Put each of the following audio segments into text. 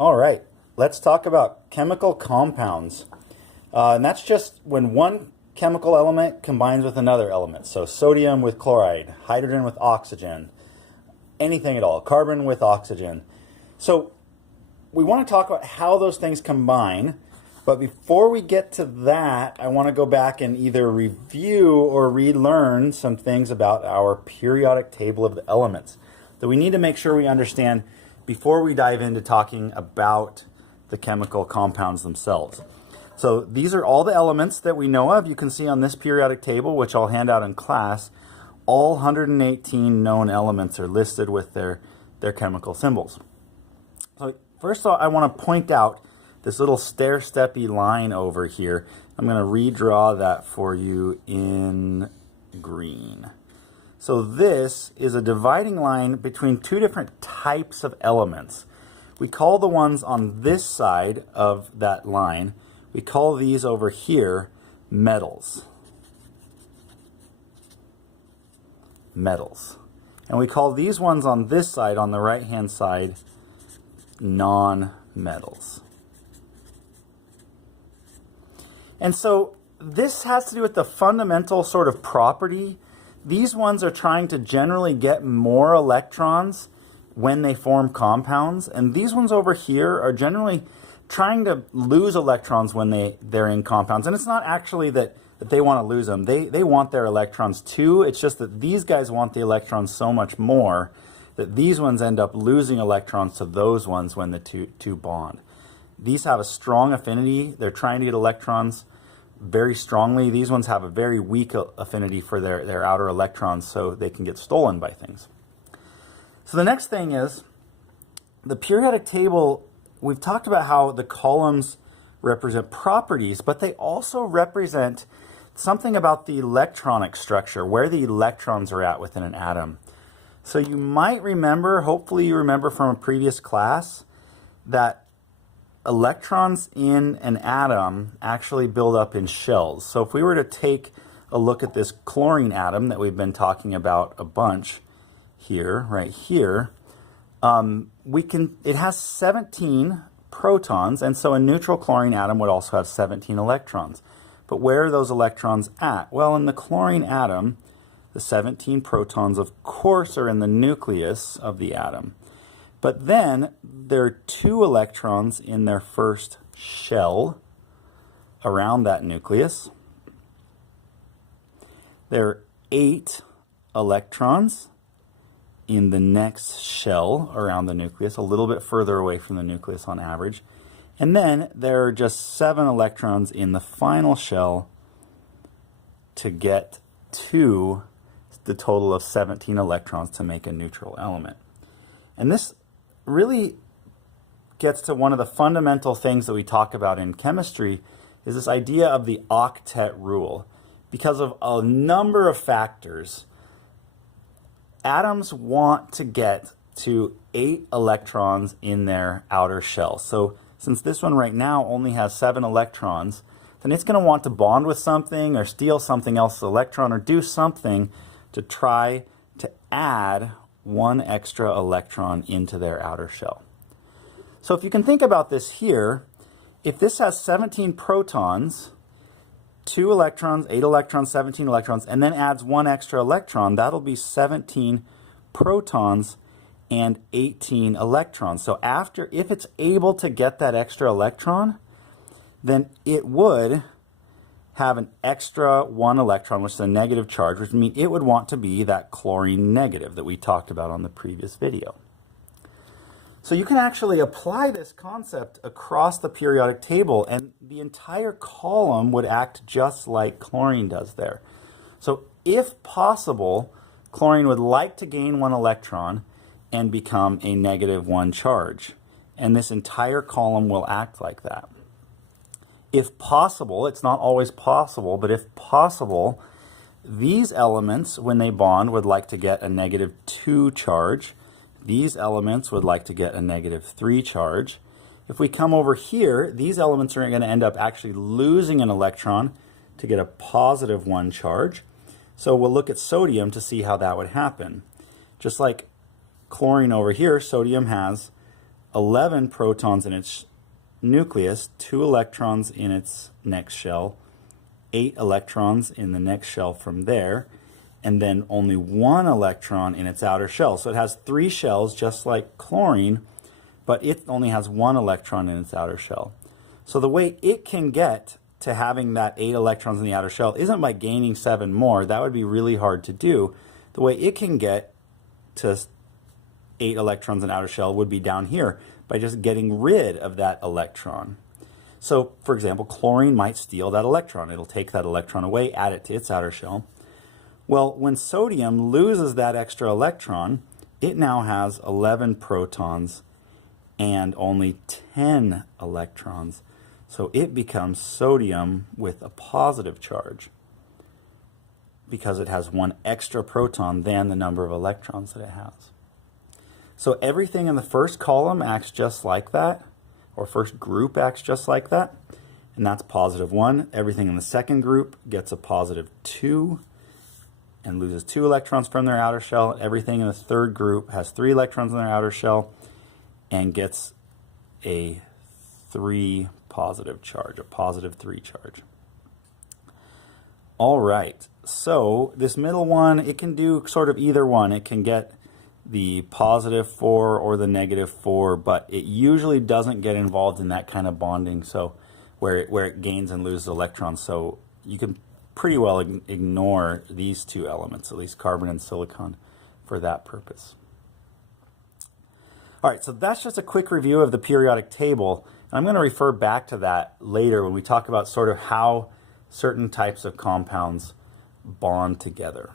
All right, let's talk about chemical compounds. And that's just when one chemical element combines with another element. So sodium with chloride, hydrogen with oxygen, anything at all, carbon with oxygen. So we want to talk about how those things combine. But before we get to that, I want to go back and either review or relearn some things about our periodic table of the elements that we need to make sure we understand before we dive into talking about the chemical compounds themselves. So these are all the elements that we know of. You can see on this periodic table, which I'll hand out in class, all 118 known elements are listed with their chemical symbols. So first of all, I want to point out this little stair-steppy line over here. I'm going to redraw that for you in green. So this is a dividing line between two different types of elements. We call the ones on this side of that line, we call these over here metals. Metals. And we call these ones on this side, on the right-hand side, non-metals. And so this has to do with the fundamental sort of property. These ones are trying to generally get more electrons when they form compounds, and these ones over here are generally trying to lose electrons when they're in compounds. And it's not actually that they want to lose them. They want their electrons too. It's just that these guys want the electrons so much more that these ones end up losing electrons to those ones when the two bond. These have a strong affinity. They're trying to get electrons very strongly. These ones have a very weak affinity for their outer electrons, so they can get stolen by things. So the next thing is the periodic table. We've talked about how the columns represent properties, but they also represent something about the electronic structure, where the electrons are at within an atom. So you might remember, hopefully you remember from a previous class, that electrons in an atom actually build up in shells. So if we were to take a look at this chlorine atom that we've been talking about a bunch here, right here, it has 17 protons, and so a neutral chlorine atom would also have 17 electrons. But where are those electrons at? Well, in the chlorine atom, the 17 protons, of course, are in the nucleus of the atom. But then there are 2 electrons in their first shell around that nucleus. There are 8 electrons in the next shell around the nucleus, a little bit further away from the nucleus on average. And then there are just 7 electrons in the final shell to get to the total of 17 electrons to make a neutral element. And this really gets to one of the fundamental things that we talk about in chemistry, is this idea of the Octet Rule. Because of a number of factors, atoms want to get to 8 electrons in their outer shell. So since this one right now only has 7 electrons, then it's going to want to bond with something or steal something else's electron or do something to try to add 1 extra electron into their outer shell. So if you can think about this here, if this has 17 protons, 2 electrons, 8 electrons, 17 electrons, and then adds 1 extra electron, that'll be 17 protons and 18 electrons. So if it's able to get that extra electron, then it would have an extra 1 electron, which is a negative charge, which means it would want to be that chlorine negative that we talked about on the previous video. So you can actually apply this concept across the periodic table, and the entire column would act just like chlorine does there. So if possible, chlorine would like to gain 1 electron and become a negative 1 charge. And this entire column will act like that. If possible, it's not always possible, but if possible, these elements, when they bond, would like to get a negative 2 charge. These elements would like to get a negative 3 charge. If we come over here, these elements are going to end up actually losing an electron to get a positive 1 charge. So we'll look at sodium to see how that would happen. Just like chlorine over here, sodium has 11 protons in its nucleus, 2 electrons in its next shell, 8 electrons in the next shell from there, and then only 1 electron in its outer shell. So it has 3 shells just like chlorine, but it only has 1 electron in its outer shell. So the way it can get to having that 8 electrons in the outer shell isn't by gaining 7 more. That would be really hard to do. The way it can get to 8 electrons in outer shell would be down here by just getting rid of that electron. So, for example, chlorine might steal that electron. It'll take that electron away, add it to its outer shell. Well, when sodium loses that extra electron, it now has 11 protons and only 10 electrons. So it becomes sodium with a positive charge because it has 1 extra proton than the number of electrons that it has. So everything in the first column acts just like that, or first group acts just like that, and that's positive 1. Everything in the second group gets a positive 2 and loses 2 electrons from their outer shell. Everything in the third group has 3 electrons in their outer shell and gets a 3 positive charge, a positive 3 charge. All right, so this middle one, it can do sort of either one. It can get the positive 4 or the negative 4, but it usually doesn't get involved in that kind of bonding, so where it gains and loses electrons. So you can pretty well ignore these 2 elements, at least carbon and silicon, for that purpose. All right, so that's just a quick review of the periodic table. And I'm going to refer back to that later when we talk about sort of how certain types of compounds bond together.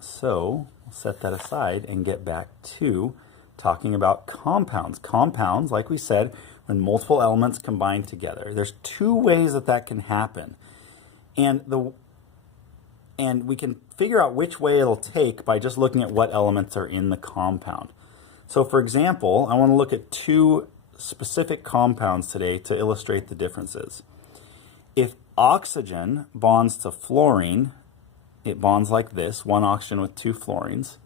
So we'll set that aside and get back to talking about compounds. Compounds, like we said, when multiple elements combine together. There's 2 ways that that can happen. And we can figure out which way it'll take by just looking at what elements are in the compound. So for example, I want to look at 2 specific compounds today to illustrate the differences. If oxygen bonds to fluorine, it bonds like this, 1 oxygen with 2 fluorines,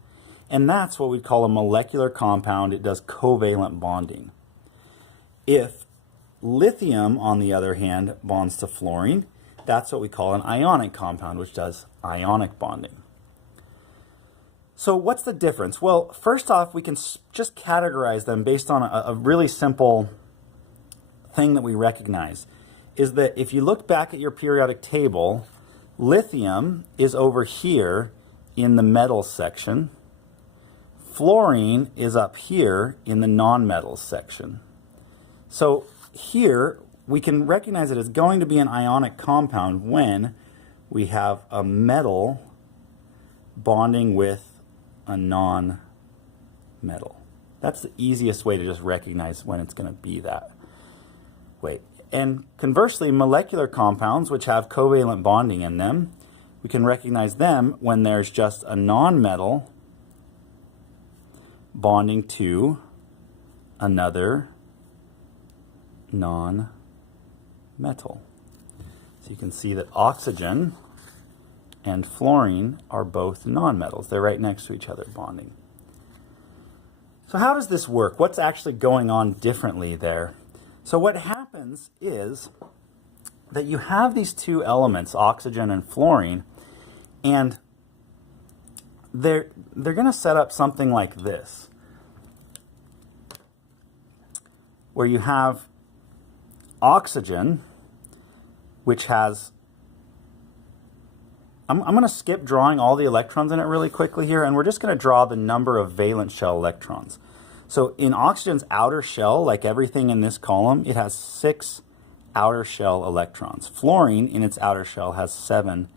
and that's what we'd call a molecular compound. It does covalent bonding. If lithium, on the other hand, bonds to fluorine, that's what we call an ionic compound, which does ionic bonding. So what's the difference? Well, first off, we can just categorize them based on a really simple thing that we recognize, is that if you look back at your periodic table, lithium is over here in the metals section. Fluorine is up here in the non-metals section. So here we can recognize it as going to be an ionic compound when we have a metal bonding with a non-metal. That's the easiest way to just recognize when it's going to be that way. And conversely, molecular compounds, which have covalent bonding in them, we can recognize them when there's just a non-metal bonding to another non-metal. So you can see that oxygen and fluorine are both nonmetals. They're right next to each other bonding. So how does this work? What's actually going on differently there? So what happens is that you have these 2 elements, oxygen and fluorine, and they're going to set up something like this, where you have oxygen, which has, I'm going to skip drawing all the electrons in it really quickly here, and we're just going to draw the number of valence shell electrons. So in oxygen's outer shell, like everything in this column, it has 6 outer shell electrons. Fluorine in its outer shell has 7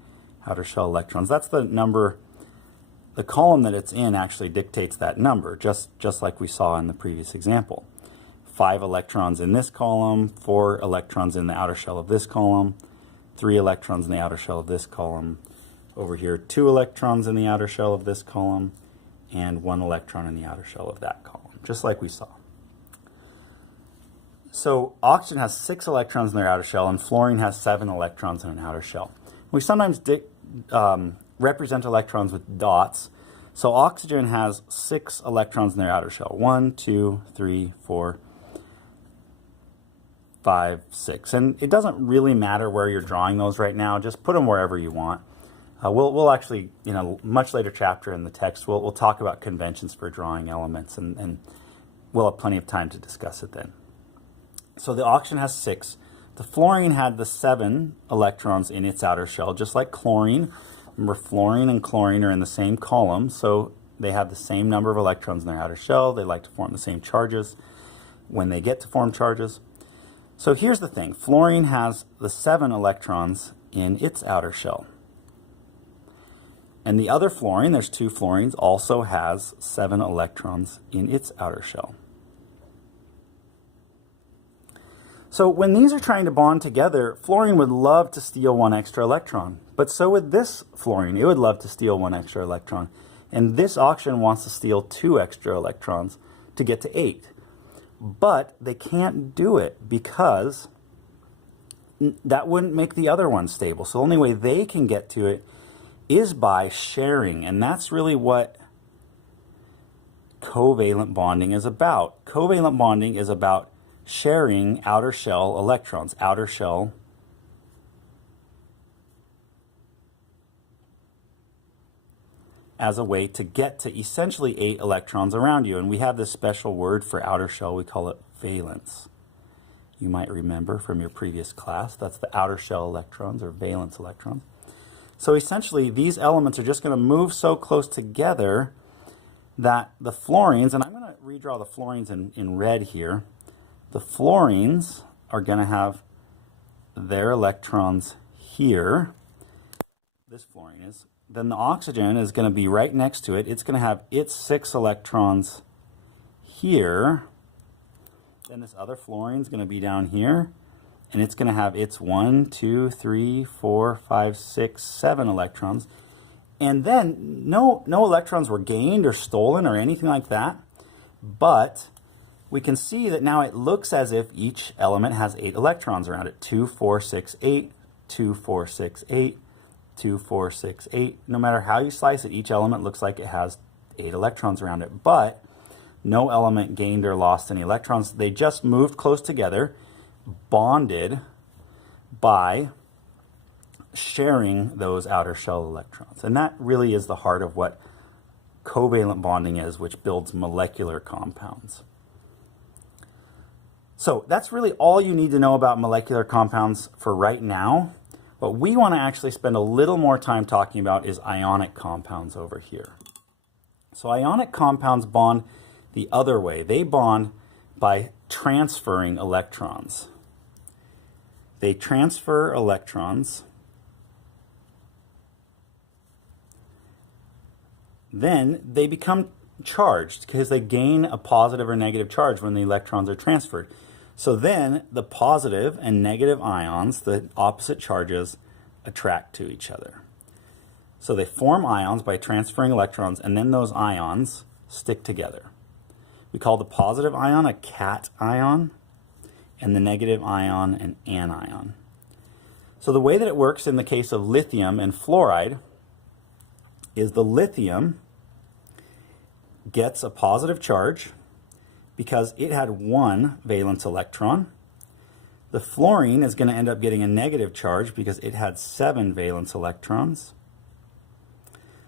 outer shell electrons. That's the number, the column that it's in actually dictates that number, just like we saw in the previous example. 5 electrons in this column, 4 electrons in the outer shell of this column, 3 electrons in the outer shell of this column. Over here, 2 electrons in the outer shell of this column, and 1 electron in the outer shell of that column, just like we saw. So oxygen has 6 electrons in their outer shell, and fluorine has 7 electrons in an outer shell. We sometimes represent electrons with dots. So oxygen has 6 electrons in their outer shell. 1, 2, 3, 4, 5, 6. And it doesn't really matter where you're drawing those right now. Just put them wherever you want. We'll actually, much later chapter in the text, we'll talk about conventions for drawing elements, and we'll have plenty of time to discuss it then. So the oxygen has 6. The fluorine had the 7 electrons in its outer shell, just like chlorine. Remember, fluorine and chlorine are in the same column, so they have the same number of electrons in their outer shell. They like to form the same charges when they get to form charges. So here's the thing. Fluorine has the 7 electrons in its outer shell. And the other fluorine, there's 2 fluorines, also has 7 electrons in its outer shell. So when these are trying to bond together, fluorine would love to steal 1 extra electron. But so would this fluorine. It would love to steal 1 extra electron. And this oxygen wants to steal 2 extra electrons to get to 8. But they can't do it because that wouldn't make the other one stable. So the only way they can get to it is by sharing. And that's really what covalent bonding is about. Covalent bonding is about sharing outer shell electrons, outer shell as a way to get to essentially 8 electrons around you. And we have this special word for outer shell. We call it valence. You might remember from your previous class, that's the outer shell electrons, or valence electrons. So essentially, these elements are just going to move so close together that the fluorines, and I'm going to redraw the fluorines in red here. The fluorines are going to have their electrons here. This fluorine is. Then the oxygen is going to be right next to it. It's going to have its 6 electrons here. Then this other fluorine is going to be down here. And it's going to have its 1, 2, 3, 4, 5, 6, 7 electrons. And then no electrons were gained or stolen or anything like that. But we can see that now it looks as if each element has 8 electrons around it. 2, 4, 6, 8, 2, 4, 6, 8, 2, 4, 6, 8. No matter how you slice it, each element looks like it has 8 electrons around it. But no element gained or lost any electrons. They just moved close together, bonded by sharing those outer shell electrons. And that really is the heart of what covalent bonding is, which builds molecular compounds. So that's really all you need to know about molecular compounds for right now. What we want to actually spend a little more time talking about is ionic compounds over here. So ionic compounds bond the other way. They bond by transferring electrons. They transfer electrons. Then they become charged because they gain a positive or negative charge when the electrons are transferred. So then the positive and negative ions, the opposite charges, attract to each other. So they form ions by transferring electrons, and then those ions stick together. We call the positive ion a cation, and the negative ion an anion. So the way that it works in the case of lithium and fluoride is the lithium gets a positive charge because it had 1 valence electron. The fluorine is going to end up getting a negative charge because it had 7 valence electrons.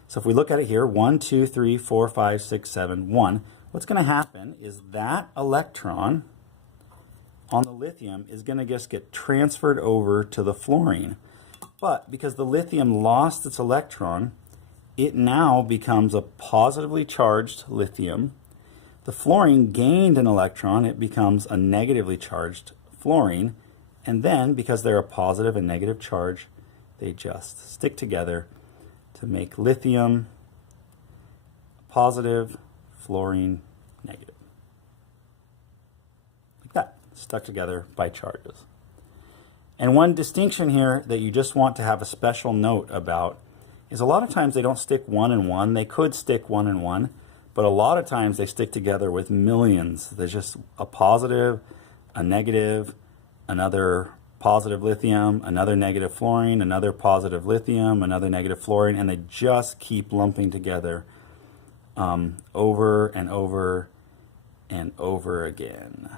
So if we look at it here, 1, 2, 3, 4, 5, 6, 7, 1, what's going to happen is that electron on the lithium is going to just get transferred over to the fluorine. But because the lithium lost its electron, it now becomes a positively charged lithium. The fluorine gained an electron, it becomes a negatively charged fluorine, and then because they're a positive and negative charge, they just stick together to make lithium positive, fluorine negative. Like that, stuck together by charges. And one distinction here that you just want to have a special note about is a lot of times they don't stick 1 and 1. They could stick 1 and 1. But a lot of times they stick together with millions. There's just a positive, a negative, another positive lithium, another negative fluorine, another positive lithium, another negative fluorine, and they just keep lumping together over and over and over again.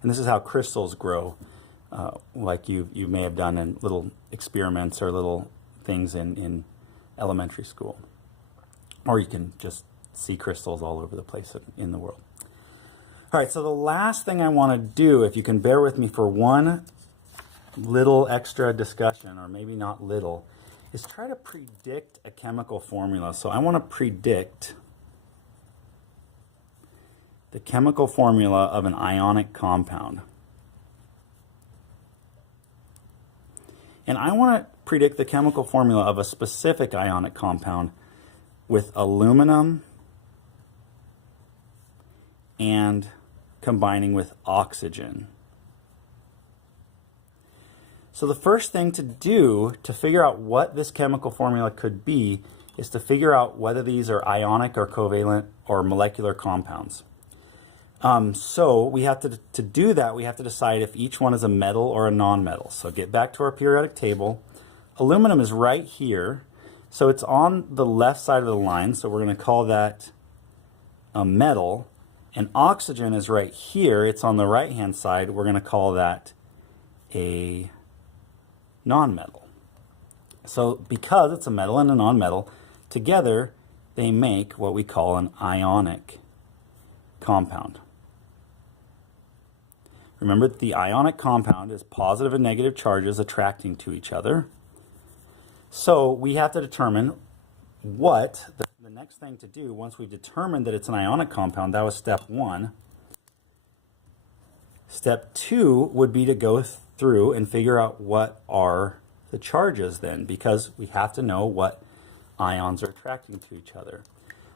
And this is how crystals grow, like you may have done in little experiments or little things in elementary school. Or you can just see crystals all over the place in the world. All right, so the last thing I want to do, if you can bear with me for one little extra discussion, or maybe not little, is try to predict a chemical formula. So I want to predict the chemical formula of an ionic compound. And I want to predict the chemical formula of a specific ionic compound with aluminum and combining with oxygen. So the first thing to do to figure out what this chemical formula could be is to figure out whether these are ionic or covalent or molecular compounds. So we have to do that, we have to decide if each one is a metal or a non-metal. So get back to our periodic table. Aluminum is right here. So it's on the left side of the line, so we're going to call that a metal. And oxygen is right here. It's on the right-hand side. We're going to call that a non-metal. So because it's a metal and a non-metal, together they make what we call an ionic compound. Remember that the ionic compound is positive and negative charges attracting to each other. So we have to determine what the next thing to do once we've determined that it's an ionic compound. That was step one. Step two would be to go through and figure out what are the charges then, because we have to know what ions are attracting to each other.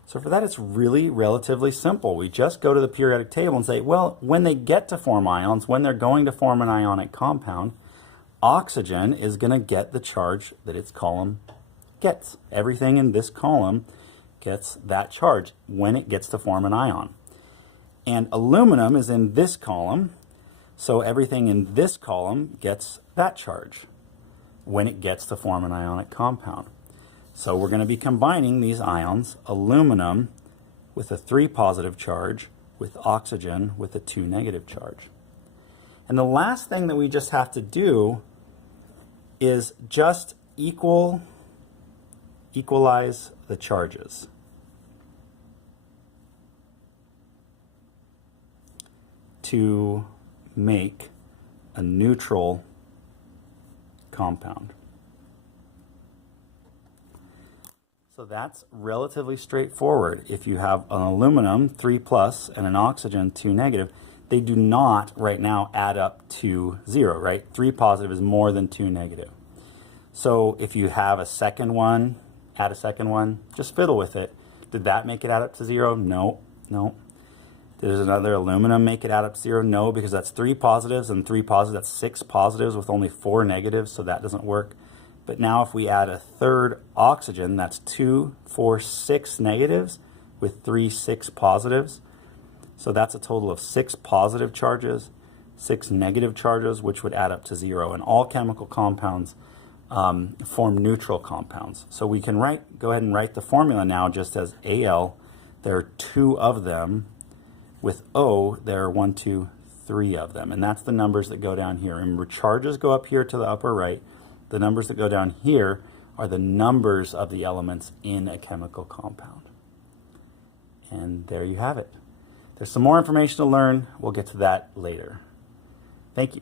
So for that, it's really relatively simple. We just go to the periodic table and say, well, when they get to form ions, when they're going to form an ionic compound, oxygen is going to get the charge that its column gets. Everything in this column gets that charge when it gets to form an ion. And aluminum is in this column, so everything in this column gets that charge when it gets to form an ionic compound. So we're going to be combining these ions, aluminum with a 3 positive charge with oxygen with a 2 negative charge. And the last thing that we just have to do is just equalize the charges. To make a neutral compound. So that's relatively straightforward. If you have an aluminum 3 plus and an oxygen 2 negative, they do not right now add up to 0, right? 3 positive is more than 2 negative. So if you have a second one, add a second one, just fiddle with it. Did that make it add up to 0? No, no. Does another aluminum make it add up to 0? No, because that's 3 positives and 3 positives, that's 6 positives with only 4 negatives, so that doesn't work. But now if we add a third oxygen, that's 2, 4, 6 negatives with 3, 6 positives. So that's a total of 6 positive charges, 6 negative charges, which would add up to 0. And all chemical compounds form neutral compounds. So we can go ahead and write the formula now just as Al. There are 2 of them. With O, there are 1, 2, 3 of them. And that's the numbers that go down here. Remember, charges go up here to the upper right. The numbers that go down here are the numbers of the elements in a chemical compound. And there you have it. There's some more information to learn. We'll get to that later. Thank you.